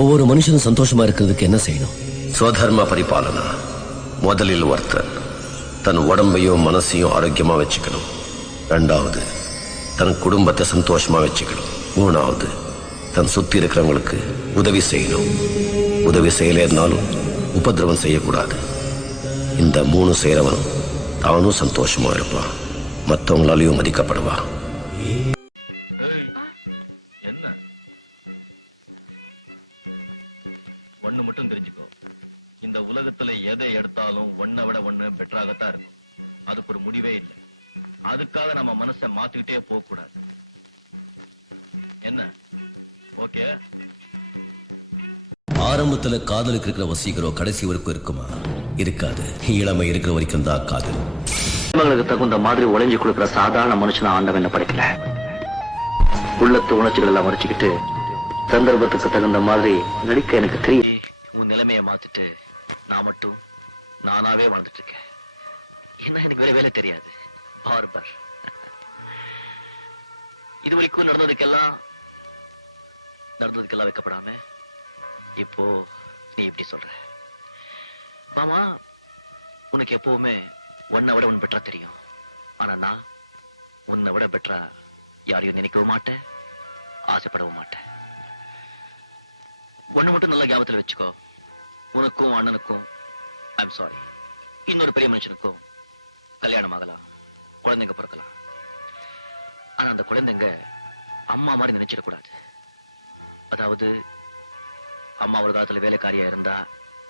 ஒவ்வொரு மனுஷனும் சந்தோஷமா இருக்கிறதுக்கு என்ன செய்யணும்? ஸ்வதர்ம பரிபாலனா. முதலில் ஒருத்தன் தன் உடம்பையும் மனசையும் ஆரோக்கியமா வச்சுக்கணும். ரெண்டாவது, தன் குடும்பத்தை சந்தோஷமா வச்சுக்கணும். மூணாவது, தன் சுத்தி இருக்கிறவங்களுக்கு உதவி செய்யணும். உதவி செய்யலே இருந்தாலும் உபதிரவம் செய்யக்கூடாது. இந்த 3 செய்யறவன் தானும் சந்தோஷமா இருப்பான், மற்றவங்களாலையும் மதிக்கப்படுவான். என்ன ஒண்ணு மட்டும் தெரிஞ்சுக்கோ, இந்த உலகத்துல எதை எடுத்தாலும் ஒன்னை விட ஒண்ணு பெட்டராகத்தான் இருக்கும். அதுக்கு ஒரு முடிவே இல்லை. அதுக்காக நம்ம மனசை மாத்திக்கிட்டே போக கூடாது. என்ன ஓகே? ஆரம்பத்துல காதலுக்கு இருக்கிற வசீகரம் கடைசி வரைக்கும் இருக்குமா? இருக்காது. இளமை இருக்கிற வரைக்கும் தான் காதல். தகுந்த மாதிரி உழைஞ்சு கொடுக்கிற சாதாரண மனுஷன் ஆண்டவன் என்ன படைக்கல. உள்ளத்து உணர்ச்சிகள் எல்லாம் மறைச்சுக்கிட்டு சந்தர்ப்பத்துக்கு தகுந்த மாதிரி நடிக்க எனக்கு தெரியும். உன் நிலைமையை மாத்திட்டு நான் மட்டும் நானாவே வாழ்ந்துட்டு இருக்கேன். என்ன எனக்கு வேற வேலை தெரியாது. பார்பர். இது வரைக்கும் நடந்ததுக்கெல்லாம் வைக்கப்படாம இப்போ நீ இப்படி சொல்ற. மாமா, உனக்கு எப்பவுமே உன்னை விட உன் பெட்டரா தெரியும். ஆனா நான் உன்னை விட பெட்டரா யாரையும் நினைக்கவும் மாட்டேன், ஆசைப்படவும் மாட்டேன். ஒண்ணு மட்டும் நல்ல ஞாபகத்தில் வச்சுக்கோ. உனக்கும் அண்ணனுக்கும் ஐம் சாரி, இன்னொரு பெரிய மனுஷனுக்கும் கல்யாணம் ஆகலாம், குழந்தைங்க பிறக்கலாம். ஆனா அந்த குழந்தைங்க அம்மா மாதிரி நினைச்சிடக்கூடாது. அதாவது அம்மா ஒரு காலத்துல வேலைக்காரியா இருந்தா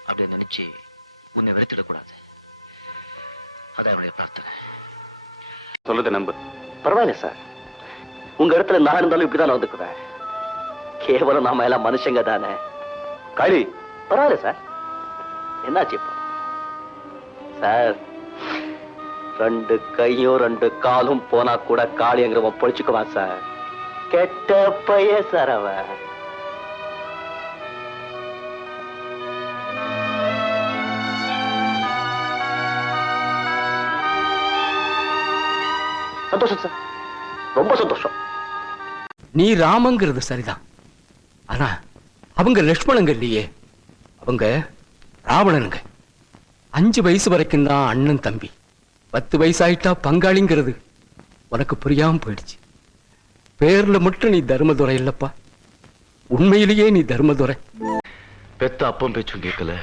அப்படின்னு நினைச்சு உன்னை வெறுத்திடக்கூடாது. அதான் என்னுடைய பிரார்த்தனை. சொல்லுது நம்பு. பரவாயில்ல சார், உங்க இடத்துல நான் இருந்தாலும் இப்படிதான் நடந்துக்குவேன். கேவலம் நாம எல்லாம் மனுஷங்க தானே. காளி, பரவாயில்ல சார். என்னாச்சு இப்போ சார்? 2 கையும் 2 காலும் போனா கூட காளிங்கிறவன் பொழிச்சுக்குவான் சார். கெட்ட பைய சார் அவன். சந்தோஷம் சார், ரொம்ப சந்தோஷம். நீ ராமங்கிறது சரிதான். ஆனா அவங்க லட்சுமணங்க இல்லையே, அவங்க ராவணனுங்க. 5 வயசு வரைக்கும் தான் அண்ணன் தம்பி. 10 வயசாயிட்டா பங்காளிங்கிறது உனக்கு புரியாம போயிடுச்சு. பேர்ல மட்டும் நீ தர்மதுரை இல்லப்பா, உண்மையிலேயே நீ தர்மதுரை. பெத்த அப்பம் பேச்சும் கேட்கல,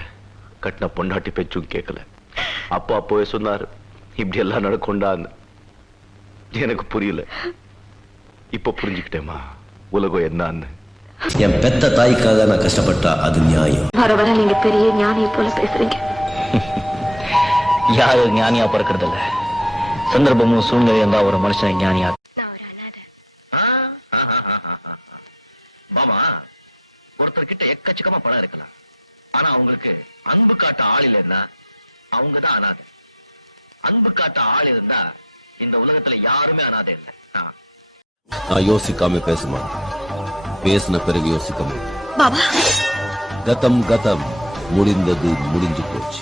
கட்டின பொண்டாட்டி பேச்சும் கேட்கல. அப்பா அப்போவே சொன்னாரு இப்படி எல்லாம் நடக்கும்டான்னு. எனக்கு புரியல, இப்ப புரிஞ்சுக்கிட்டேமா உலகம் என்னன்னு. என் பெத்த தாய்க்காக நான் கஷ்டப்பட்டா அது நியாயம். வர வர நீங்க பெரிய ஞானியை போல பேசுறீங்க. யாரு ஞானியா பிறக்கிறது இல்ல, சந்தர்ப்பமும் சூழ்நிலையும் தான் ஒரு மனுஷனை ஞானியா. நான் ஒரு அனாதை. பாமா, ஒருத்தர் கிட்ட எக்கச்சக்கமா பணம் இருக்கலாம், ஆனா அவங்களுக்கு அன்பு காட்ட ஆள் இல்லைன்னா அவங்கதான் அனாதை. அன்பு காட்ட ஆள் இருந்தா இந்த உலகத்துல யாருமே அனாதை இல்லை. நான் யோசிக்காம பேசுமா, பேசின பிறகு யோசிக்காம. பாபா, கதம் கதம், முடிந்தது முடிஞ்சு போச்சு.